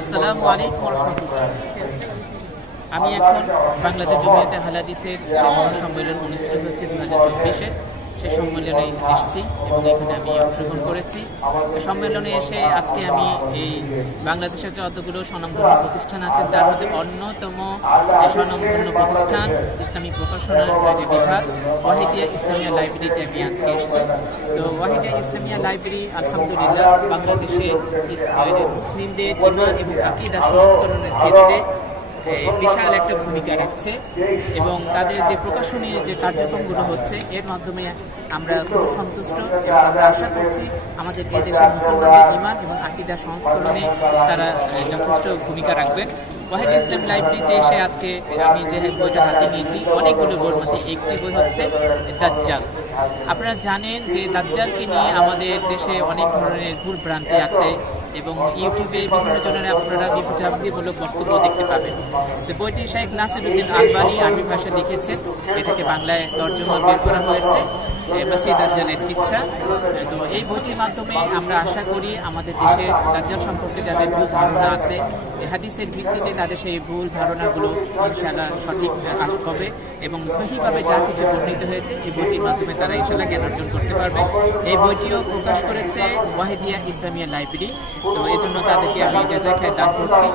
আসসালামু আলাইকুম ওয়া রাহমাতুল্লাহ। আমি এখন বাংলাদেশ জমিয়তে আহলে হাদিসের যে মহাসম্মেলন অনুষ্ঠিত হচ্ছে 2024-এর সেই সম্মেলনে এসেছি এবং এখানে আমি অংশগ্রহণ করেছি। সম্মেলনে এসে আজকে আমি এই বাংলাদেশের যতগুলো স্বনামধন্য প্রতিষ্ঠান আছে তার মধ্যে অন্যতম স্বনামধন্য প্রতিষ্ঠান ইসলামী প্রকাশনার যে বিভাগ ওয়াহিদিয়া ইসলামিয়া লাইব্রেরিতে আমি আজকে এসেছি। তো ওয়াহিদিয়া ইসলামিয়া লাইব্রেরি আলহামদুলিল্লাহ বাংলাদেশে মুসলিমদের ঈমান এবং আকীদা সংস্করণের ক্ষেত্রে বিশাল একটা ভূমিকা রাখছে এবং তাদের যে প্রকাশনীর যে কার্যক্রমগুলো হচ্ছে এর মাধ্যমে আমরা খুব সন্তুষ্ট এবং আমরা আশা করছি আমাদের এই দেশের মুসলমানদের ঈমান এবং আকীদা সংস্করণে তারা যথেষ্ট ভূমিকা রাখবেন। ওয়াহিদিয়া ইসলাম লাইব্রেরিতে এসে আজকে আমি যে বইটা হাতে নিয়েছি অনেকগুলো বইয়ের মধ্যে একটি বই হচ্ছে দাজ্জাল। আপনারা জানেন যে দাজ্জালকে নিয়ে আমাদের দেশে অনেক ধরনের ভুল ভ্রান্তি আছে এবং ইউটিউবে বিভিন্ন জনের আপনারা বিভ্রান্তিমূলক বক্তব্য দেখতে পাবেন। তো বইটি শেখ নাসিরউদ্দিন আলবানী আরবি ভাষায় লিখেছেন, এটাকে বাংলায় তর্জমা বের করা হয়েছে মাসিহ দাজ্জালের কিচ্ছা। তো এই বইটির মাধ্যমে আমরা আশা করি আমাদের দেশে দাজ্জাল সম্পর্কে যাদের ভুল ধারণা আছে হাদিসের ভিত্তিতে তাদের সেই ভুল ধারণাগুলো ইনশাআল্লাহ সঠিক হবে এবং সহিভাবে যা কিছু বর্ণিত হয়েছে এই বইটির মাধ্যমে তারা ইনশাআল্লাহ জ্ঞান অর্জন করতে পারবে। এই বইটিও প্রকাশ করেছে ওয়াহিদিয়া ইসলামিয়া লাইব্রেরি। তো এই জন্য তাদেরকে আমি জাযায়ে খায়ের দান করছি।